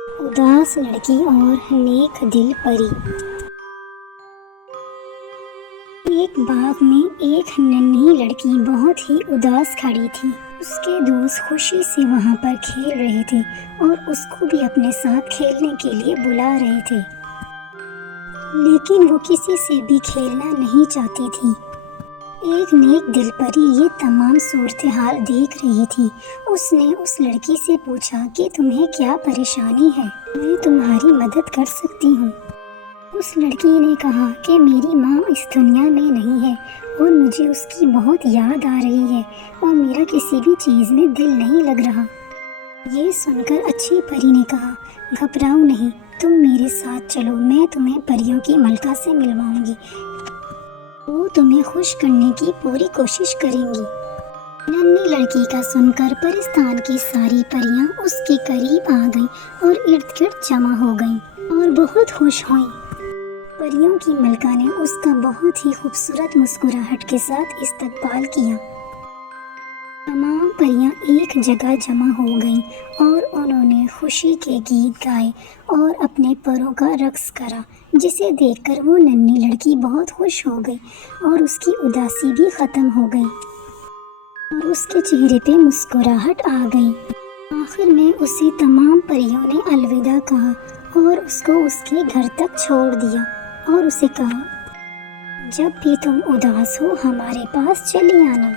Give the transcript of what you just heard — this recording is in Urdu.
اداس لڑکی اور نیک دل پری۔ ایک باغ میں ایک ننھی لڑکی بہت ہی اداس کھڑی تھی۔ اس کے دوست خوشی سے وہاں پر کھیل رہے تھے اور اس کو بھی اپنے ساتھ کھیلنے کے لیے بلا رہے تھے، لیکن وہ کسی سے بھی کھیلنا نہیں چاہتی تھی۔ ایک نیک دل پری یہ تمام صورتحال دیکھ رہی تھی۔ اس نے اس لڑکی سے پوچھا کہ تمہیں کیا پریشانی ہے، میں تمہاری مدد کر سکتی ہوں۔ اس لڑکی نے کہا کہ میری ماں اس دنیا میں نہیں ہے اور مجھے اس کی بہت یاد آ رہی ہے اور میرا کسی بھی چیز میں دل نہیں لگ رہا۔ یہ سن کر اچھی پری نے کہا، گھبراؤ نہیں، تم میرے ساتھ چلو، میں تمہیں پریوں کی ملکہ سے ملواؤں گی، وہ تمہیں خوش کرنے کی پوری کوشش کریں گی۔ ننھی لڑکی کا سن کر پرستان کی ساری پریاں اس کے قریب آ گئیں اور ارد گرد جمع ہو گئیں اور بہت خوش ہوئیں۔ پریوں کی ملکہ نے اس کا بہت ہی خوبصورت مسکراہٹ کے ساتھ استقبال کیا۔ تمام پریاں ایک جگہ جمع ہو گئیں اور انہوں نے خوشی کے گیت گائے اور اپنے پروں کا رقص کرا، جسے دیکھ کر وہ ننھی لڑکی بہت خوش ہو گئی اور اس کی اداسی بھی ختم ہو گئی اور اس کے چہرے پہ مسکراہٹ آ گئی۔ آخر میں اسے تمام پریوں نے الوداع کہا اور اس کو اس کے گھر تک چھوڑ دیا اور اسے کہا، جب بھی تم اداس ہو ہمارے پاس چلی آنا۔